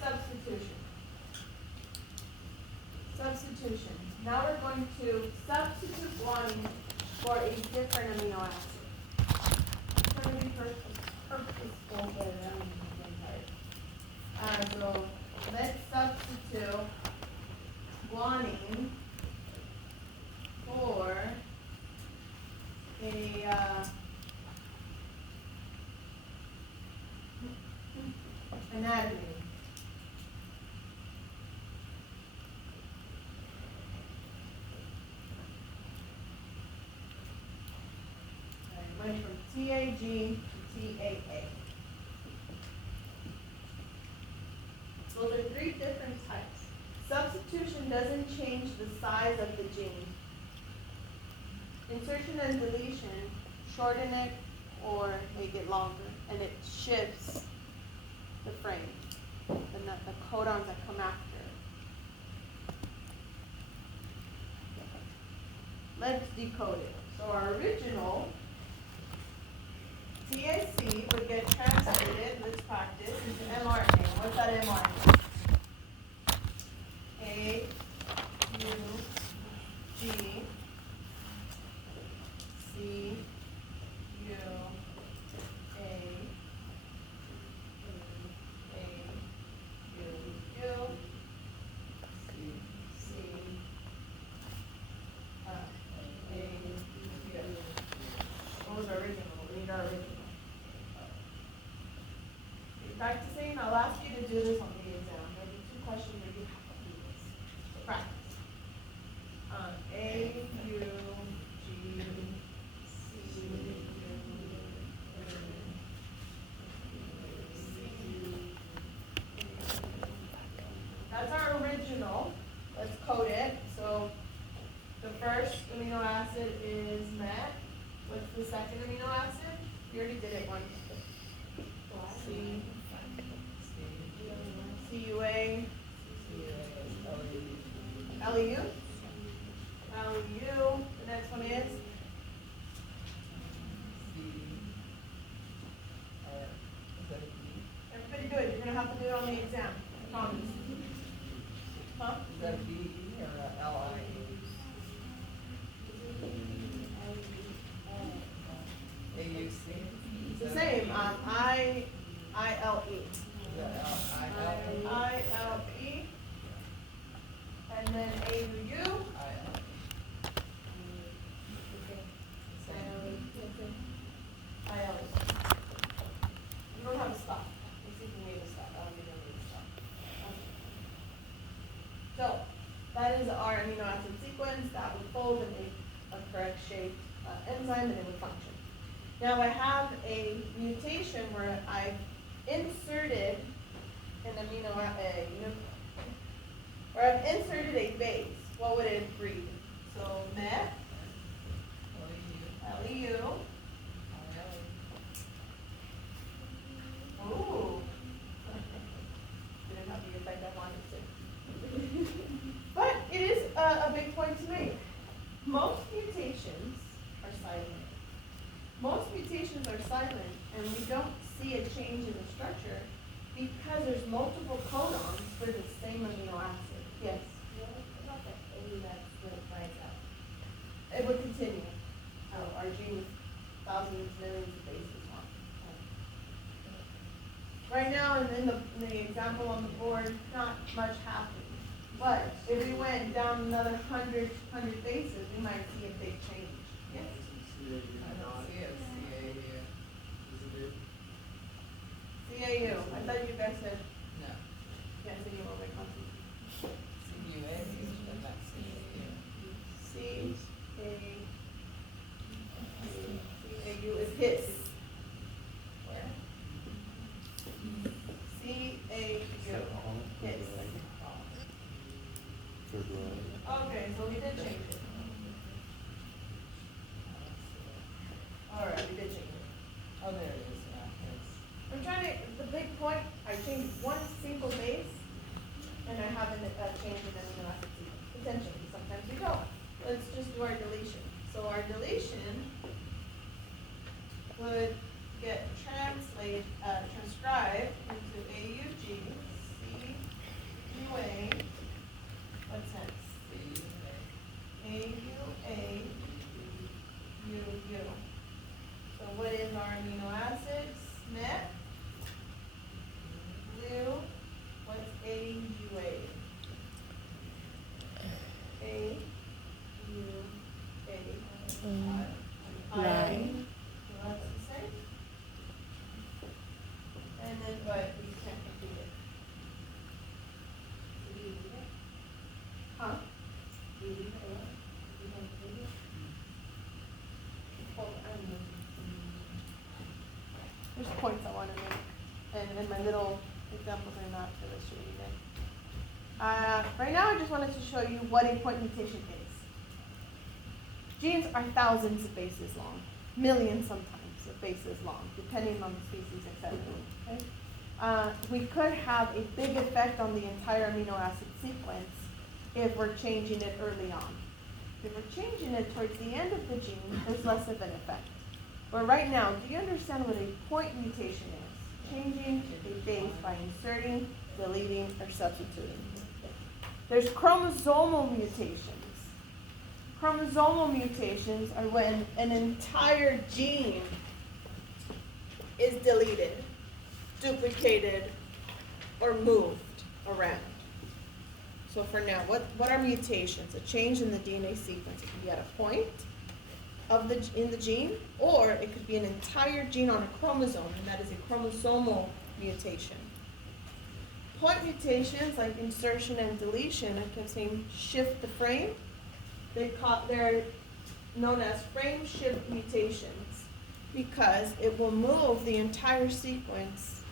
substitution. Substitution. Now we're going to substitute guanine for a different amino acid. It's going to be purposeful, but so let's substitute guanine for a anatomy. Went from TAG to TAA. So there are three different types. Substitution doesn't change the size of the gene. Insertion and deletion shorten it or make it longer, and it shifts the frame, the codons that come after. Let's decode it. So our original TAC would get translated, let's practice, into mRNA. What's that mRNA? A, U, G, C, U, A, U, U, C, A, U. Those are original. We need our original. Practicing, I'll ask you to do this on the exam. There'll be 2 questions where you have to do this. So practice. A, U, G, C, U, That's our original. Let's code it. So the first amino acid is met. What's the second amino acid? We already did it once. CUA, LEU, the next one is everybody do it. You're going to have to do it on the exam. I promise. Huh? Is that B or LI? AUC? It's the same. ILE. ILE. And then AUU. ILE. You don't have to stop. Let's see if you need to stop. I don't think you need to stop. So, that is our amino acid sequence that would fold and make a correct shaped enzyme and it would function. Now I have a mutation where I've inserted an amino acid, where I've inserted a base. What would it read? So met, LEU. Ooh. Didn't have the effect I wanted to. But it is a big point to make. Most mutations are silent. Most mutations are silent, and we don't see a change in the structure because there's multiple codons for the same amino acid. Yes? It would continue. Our gene is thousands, millions of bases long. Right now, in the example on the board, not much happened. But if we went down another 100 bases, we might see a big change. Yes? CAU. I thought you guys said. No. Yeah, so you want my concept. CAU is his. Where? CAU. His. Okay, so we did change it. Alright, we did change it. Oh, there it is. I'm trying to, the big point, I changed one single base, and I haven't changed an amino acid sequence. Potentially, sometimes we don't. Let's just do our deletion. So our deletion and my little examples are not illustrated. Right now, I just wanted to show you what a point mutation is. Genes are thousands of bases long, millions sometimes of bases long, depending on the species, etc. Okay? We could have a big effect on the entire amino acid sequence if we're changing it early on. If we're changing it towards the end of the gene, there's less of an effect. But right now, do you understand what a point mutation is? Changing a base by inserting, deleting, or substituting. There's chromosomal mutations. Chromosomal mutations are when an entire gene is deleted, duplicated, or moved around. So for now, what are mutations? A change in the DNA sequence. It can be at a point in the gene, or it could be an entire gene on a chromosome, and that is a chromosomal mutation. Point mutations, like insertion and deletion, I kept saying shift the frame. They're known as frame shift mutations because it will move the entire sequence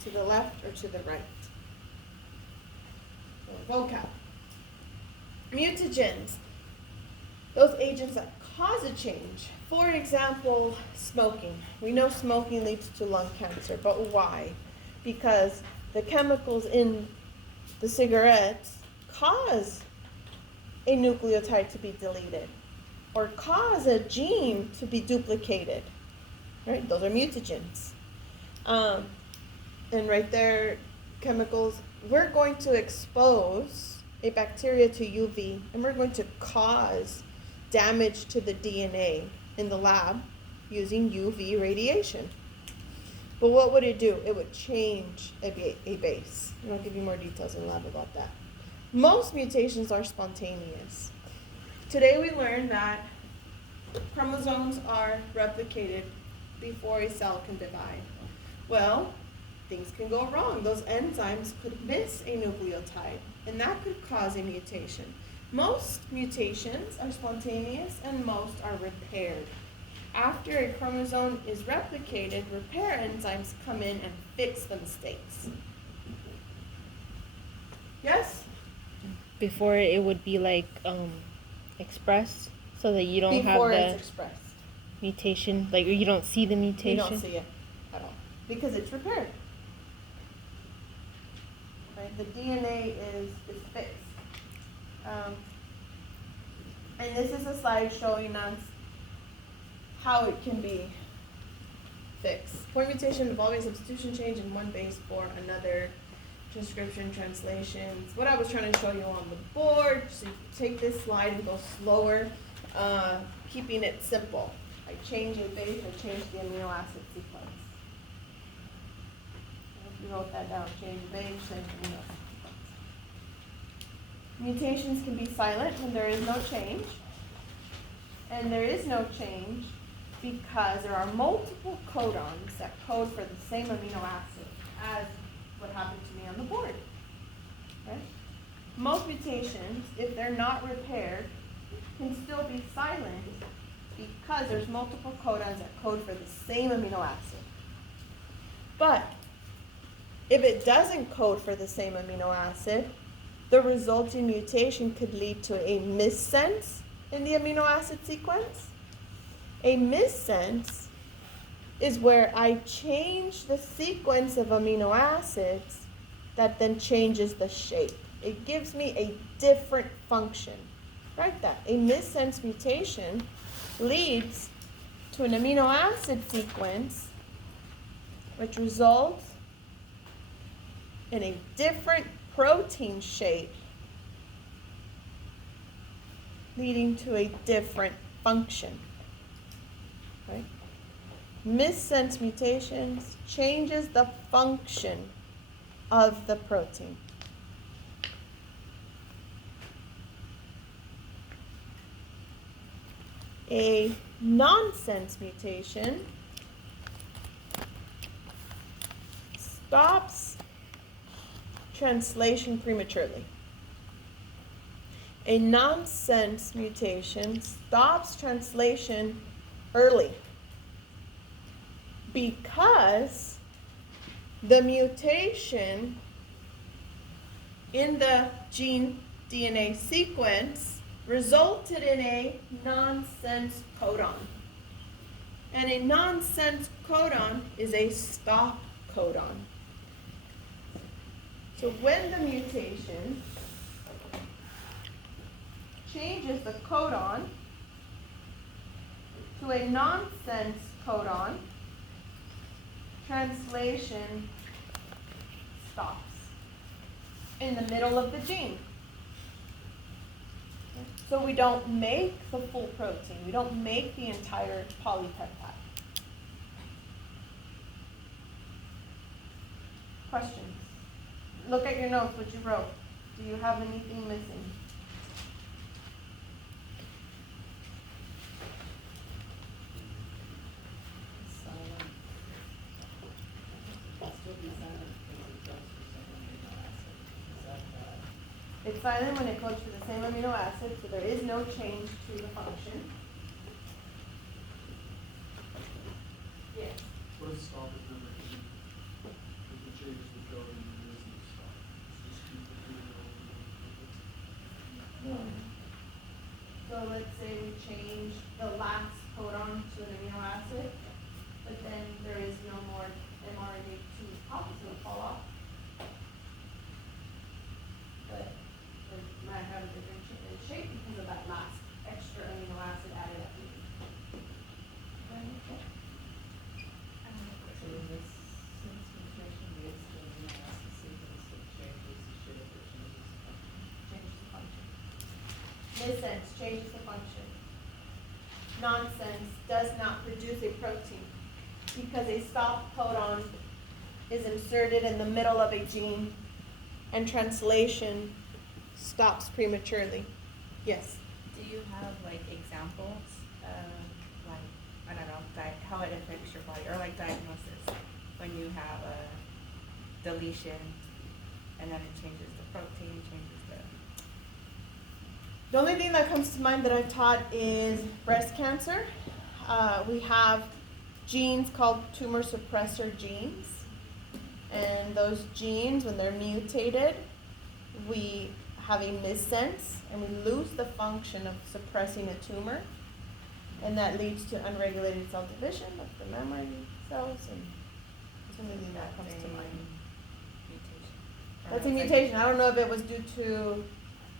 to the left or to the right. So, vocab. Mutagens, those agents that cause a change. For example, smoking. We know smoking leads to lung cancer, but why? Because the chemicals in the cigarettes cause a nucleotide to be deleted or cause a gene to be duplicated, right? Those are mutagens. And right there, chemicals, we're going to expose a bacteria to UV and we're going to cause damage to the DNA in the lab using UV radiation. But what would it do? It would change a base. And I'll give you more details in lab about that. Most mutations are spontaneous. Today we learned that chromosomes are replicated before a cell can divide. Well, things can go wrong. Those enzymes could miss a nucleotide, and that could cause a mutation. Most mutations are spontaneous, and most are repaired. After a chromosome is replicated, repair enzymes come in and fix the mistakes. Yes? Before it would be like expressed, so that you don't Before have it's the expressed. mutation, like you don't see the mutation. You don't see it at all because it's repaired. Right? The DNA is fixed. And this is a slide showing us how it can be fixed. Point mutation involving substitution change in one base for another. Transcription, translations. What I was trying to show you on the board, so you take this slide and go slower, keeping it simple. I change a base, I change the amino acid sequence. If you wrote that down, change the base, change the amino acid sequence. Mutations can be silent when there is no change. And there is no change because there are multiple codons that code for the same amino acid as what happened to me on the board. Okay? Most mutations, if they're not repaired, can still be silent because there's multiple codons that code for the same amino acid. But if it doesn't code for the same amino acid, the resulting mutation could lead to a missense in the amino acid sequence. A missense is where I change the sequence of amino acids that then changes the shape. It gives me a different function. Write that. A missense mutation leads to an amino acid sequence which results in a different protein shape leading to a different function. Right? Missense mutations changes the function of the protein. A nonsense mutation stops translation prematurely. A nonsense mutation stops translation early because the mutation in the gene DNA sequence resulted in a nonsense codon. And a nonsense codon is a stop codon. So when the mutation changes the codon to a nonsense codon, translation stops in the middle of the gene. So we don't make the full protein. We don't make the entire polypeptide. Questions? Look at your notes, what you wrote. Do you have anything missing? Silent. It'll still be silent because it goes for some amino acid. Is that, It's silent when it codes for the same amino acid, so there is no change to the function. Yes. What if stop is never hidden? If it changes the code and there is no stop, it's just keep repeating it over and over. So let's say we change the last codon to an amino acid, but then there is no more mRNA to copies, it will fall off. But it might have a different shape because of that last extra amino acid added at the end. so in this sense mutation leads to amino acid sequence that changes the shape or changes the function. Changes the function. Missense changes the function. Nonsense does not produce a protein because a stop codon is inserted in the middle of a gene and translation stops prematurely. Yes. Do you have like examples of like, I don't know, how it affects your body, or like diagnosis when you have a deletion and then it changes the protein, changes the. The only thing that comes to mind that I've taught is breast cancer. We have genes called tumor suppressor genes. And those genes, when they're mutated, we have a missense and we lose the function of suppressing a tumor. And that leads to unregulated cell division of the memory cells, and that's the only thing that comes to mind. Mutation. That's a mutation. I don't know if it was due to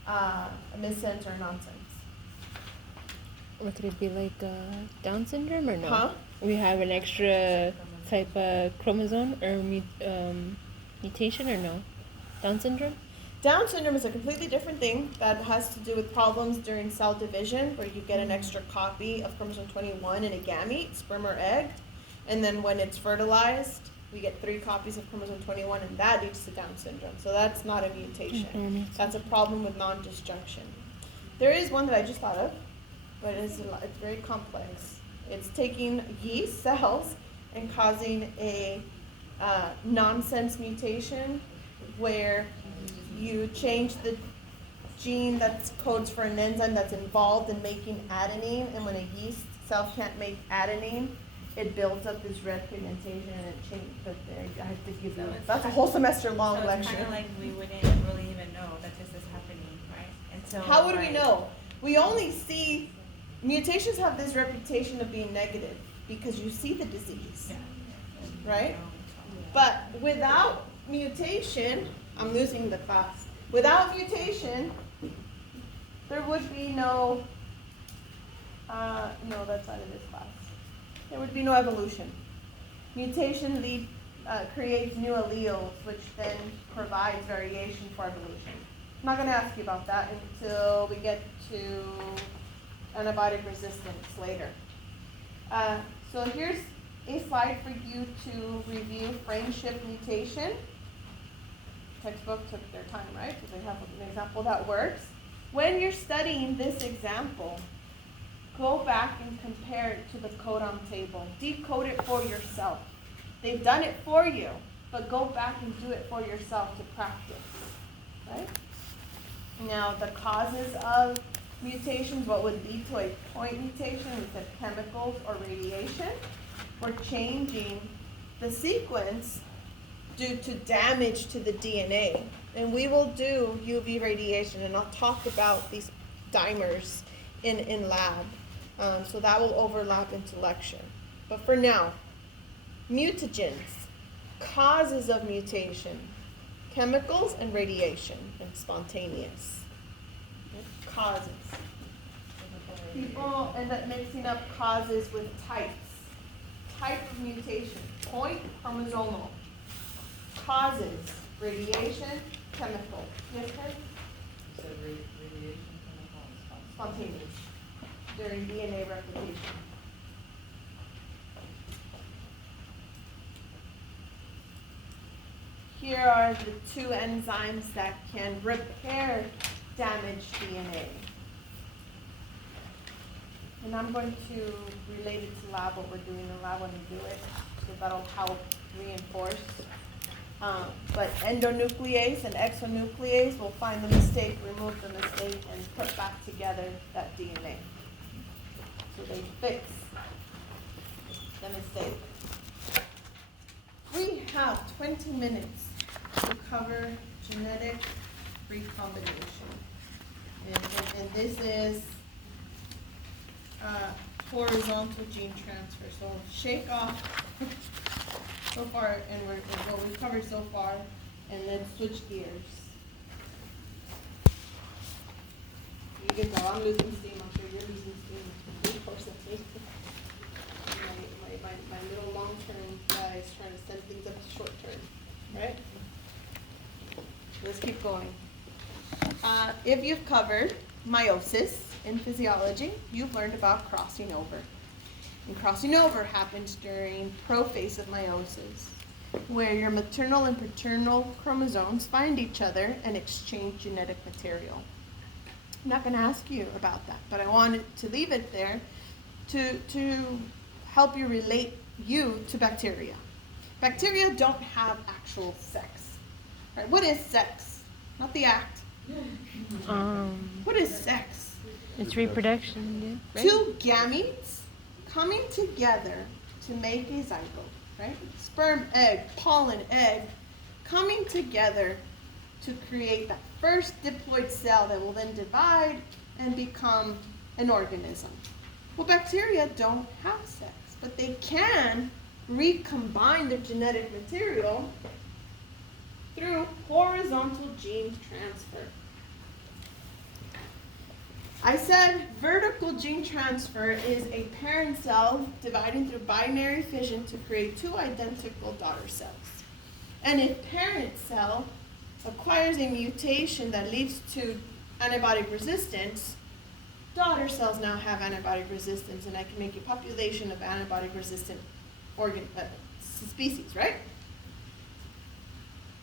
a missense or nonsense. Or could it be like Down syndrome or no? Huh? We have an extra type of chromosome or mutation or no? Down syndrome? Down syndrome is a completely different thing that has to do with problems during cell division, where you get an extra copy of chromosome 21 in a gamete, sperm or egg, and then when it's fertilized, we get 3 copies of chromosome 21, and that leads to Down syndrome. So that's not a mutation. That's a problem with non-disjunction. There is one that I just thought of, but it's very complex. It's taking yeast cells and causing a nonsense mutation where you change the gene that codes for an enzyme that's involved in making adenine, and when a yeast cell can't make adenine, it builds up this red pigmentation and it changes. But I have to give you, So it's that's a kind- whole semester long So it's lecture. kind of like we wouldn't really even know that this is happening, right? And so. How would we like, know? We only see, mutations have this reputation of being negative because you see the disease, Yeah. right? But without mutation, I'm losing the class. Without mutation, there would be no, no, that's out of this class. There would be no evolution. Mutation creates new alleles, which then provides variation for evolution. I'm not going to ask you about that until we get to antibiotic resistance later. So here's a slide for you to review frameshift mutation. Textbook took their time, right? So they have an example that works. When you're studying this example, go back and compare it to the codon table. Decode it for yourself. They've done it for you, but go back and do it for yourself to practice, right? Now, the causes of mutations, what would lead to a point mutation? We said chemicals or radiation. We're changing the sequence due to damage to the DNA. And we will do UV radiation, and I'll talk about these dimers in lab. So that will overlap into lecture. But for now, mutagens, causes of mutation, chemicals and radiation, and spontaneous. Causes. People end up mixing up causes with types. Type of mutation, point, chromosomal. Causes, radiation, chemical. Yes, Ted? You said radiation, chemical, and Spontaneous. During DNA replication. Here are the two enzymes that can repair damaged DNA. And I'm going to relate it to lab, what we're doing in lab when we do it, so that'll help reinforce. But endonuclease and exonuclease will find the mistake, remove the mistake, and put back together that DNA. So they fix the mistake. We have 20 minutes to cover genetic recombination. And this is horizontal gene transfer. So shake off so far, and what we've covered so far, and then switch gears. You can tell I'm losing steam. I'm sure you're losing steam. Of course, that's me. My little long-term guy is trying to send things up to short-term, right? Let's keep going. If you've covered meiosis in physiology, you've learned about crossing over. And crossing over happens during prophase of meiosis, where your maternal and paternal chromosomes find each other and exchange genetic material. I'm not going to ask you about that, but I wanted to leave it there to help you relate you to bacteria. Bacteria don't have actual sex. Right? What is sex? Not the act. What is sex? It's reproduction, yeah. Right? Two gametes coming together to make a zygote, right? Sperm, egg, pollen, egg, coming together to create that first diploid cell that will then divide and become an organism. Well, bacteria don't have sex, but they can recombine their genetic material through horizontal gene transfer. I said vertical gene transfer is a parent cell dividing through binary fission to create two identical daughter cells. And if parent cell acquires a mutation that leads to antibiotic resistance, daughter cells now have antibiotic resistance, and I can make a population of antibiotic resistant species, right?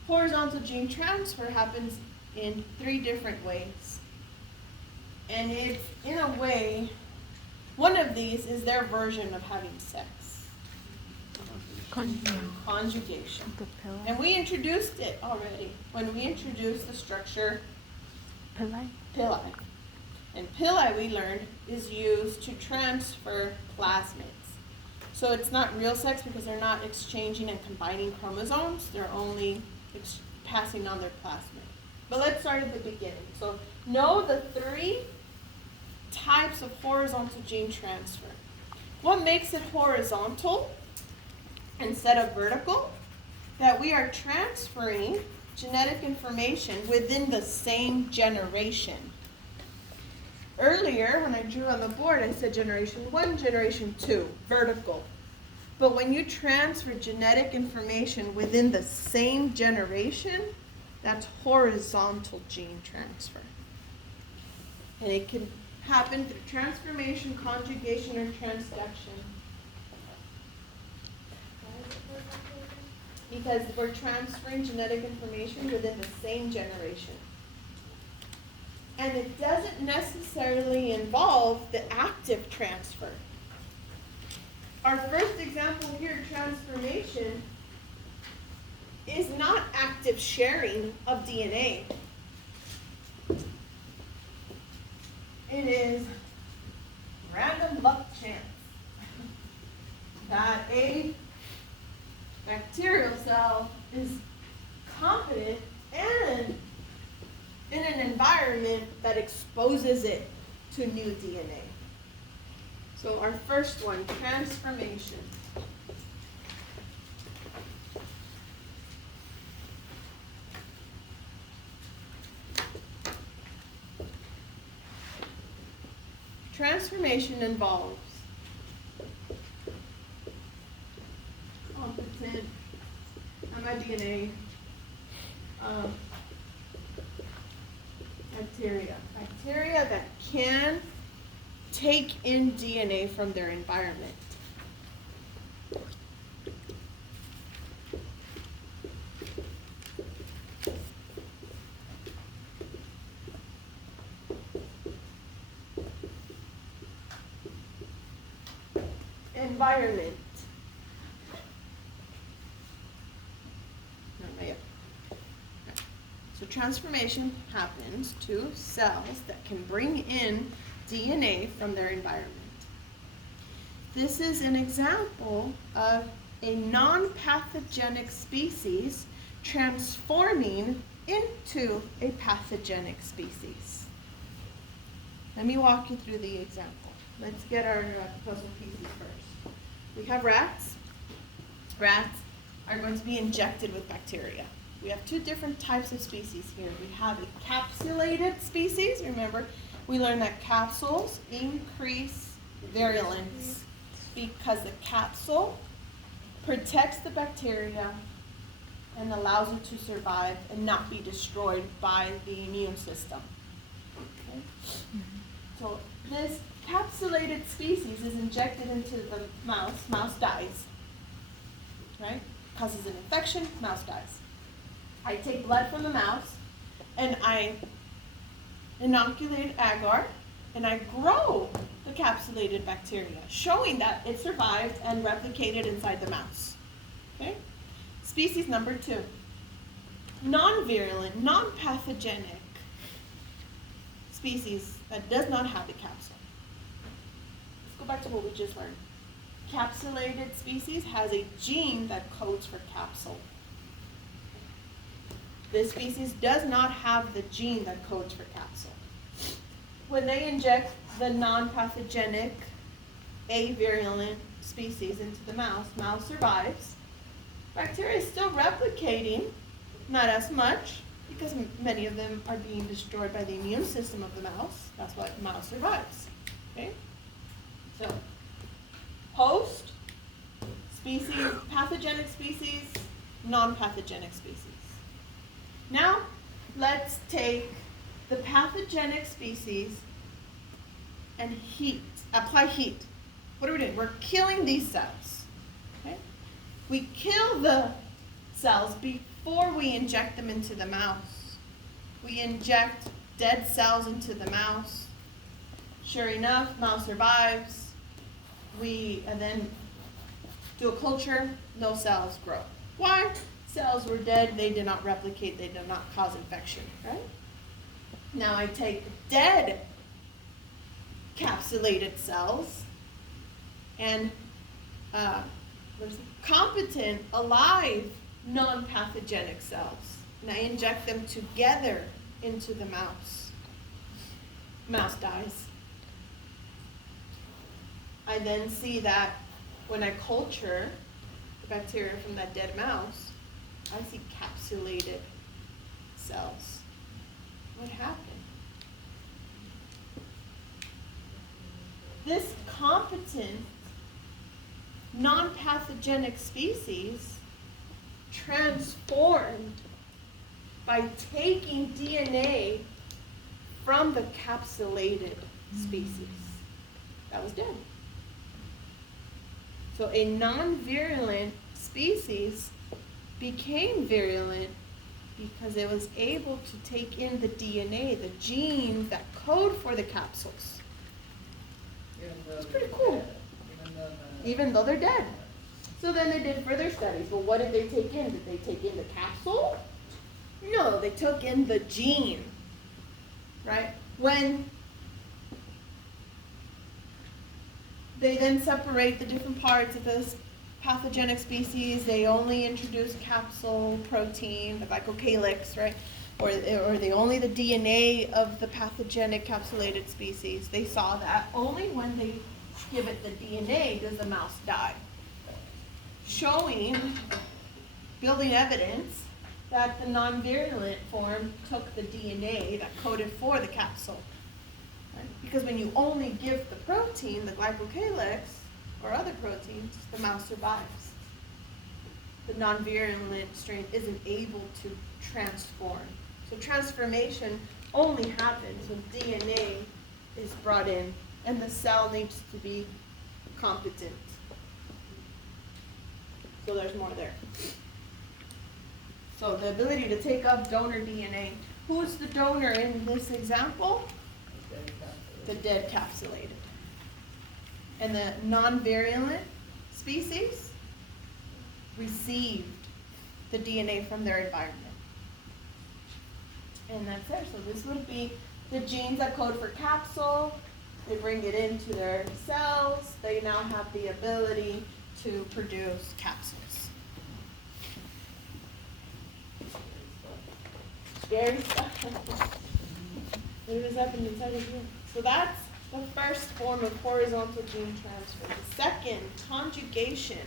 Horizontal gene transfer happens in 3 different ways. And it's, in a way, one of these is their version of having sex. Conjugation. And we introduced it already when we introduced the structure pili. And pili, we learned, is used to transfer plasmids. So it's not real sex because they're not exchanging and combining chromosomes. They're only passing on their plasmid. But let's start at the beginning. So know the 3 types of horizontal gene transfer. What makes it horizontal instead of vertical? That we are transferring genetic information within the same generation. Earlier, when I drew on the board, I said generation 1, generation 2, vertical. But when you transfer genetic information within the same generation, that's horizontal gene transfer. And it can happen through transformation, conjugation, or transduction. Because we're transferring genetic information within the same generation. And it doesn't necessarily involve the active transfer. Our first example here, transformation, is not active sharing of DNA. It is random luck chance that a bacterial cell is competent and in an environment that exposes it to new DNA. So our first one, transformation. Transformation involves competent mRNA bacteria that can take in DNA from their environment. Environment. No, not yet. Okay. So transformation happens to cells that can bring in DNA from their environment. This is an example of a non-pathogenic species transforming into a pathogenic species. Let me walk you through the example. Let's get our puzzle pieces first. We have rats. Rats are going to be injected with bacteria. We have two different types of species here. We have a capsulated species. Remember, we learned that capsules increase virulence because the capsule protects the bacteria and allows it to survive and not be destroyed by the immune system. Okay? So this capsulated species is injected into the mouse dies, right? Causes an infection, mouse dies. I take blood from the mouse and I inoculate agar and I grow the capsulated bacteria, showing that it survived and replicated inside the mouse. Okay? Species number 2, non-virulent, non-pathogenic species that does not have the capsule. Let's go back to what we just learned. Capsulated species has a gene that codes for capsule. This species does not have the gene that codes for capsule. When they inject the non-pathogenic, avirulent species into the mouse, mouse survives. Bacteria is still replicating, not as much, because many of them are being destroyed by the immune system of the mouse. That's why the mouse survives. Okay? So, host, species, pathogenic species, non-pathogenic species. Now, let's take the pathogenic species and apply heat. What are we doing? We're killing these cells. Okay? We kill the cells before we inject them into the mouse. We inject dead cells into the mouse. Sure enough, mouse survives. We then do a culture, no cells grow. Why? Cells were dead, they did not replicate, they did not cause infection, right? Now I take dead capsulated cells and competent, alive, non-pathogenic cells, and I inject them together into the mouse. Mouse dies. I then see that when I culture the bacteria from that dead mouse, I see capsulated cells. What happened? This competent, non-pathogenic species transformed by taking DNA from the capsulated species that was dead. So a non-virulent species became virulent because it was able to take in the DNA, the genes that code for the capsules. It's pretty cool. Even though they're dead. So then they did further studies. Well, what did they take in? Did they take in the capsule? No, they took in the gene, right? When they then separate the different parts of this pathogenic species, they only introduce capsule protein, the glycocalyx, right? Or they only the DNA of the pathogenic capsulated species. They saw that only when they give it the DNA does the mouse die. Showing, building evidence that the non-virulent form took the DNA that coded for the capsule. Right? Because when you only give the protein, the glycocalyx, or other proteins, the mouse survives. The non-virulent strain isn't able to transform. So transformation only happens when DNA is brought in and the cell needs to be competent. So there's more there. So the ability to take up donor DNA. Who's the donor in this example? The dead capsulated. And the non-virulent species received the DNA from their environment. And that's there. So this would be the genes that code for capsule. They bring it into their cells. They now have the ability to produce capsules. Scary stuff. What is happening inside of you? So that's the first form of horizontal gene transfer. The second, conjugation.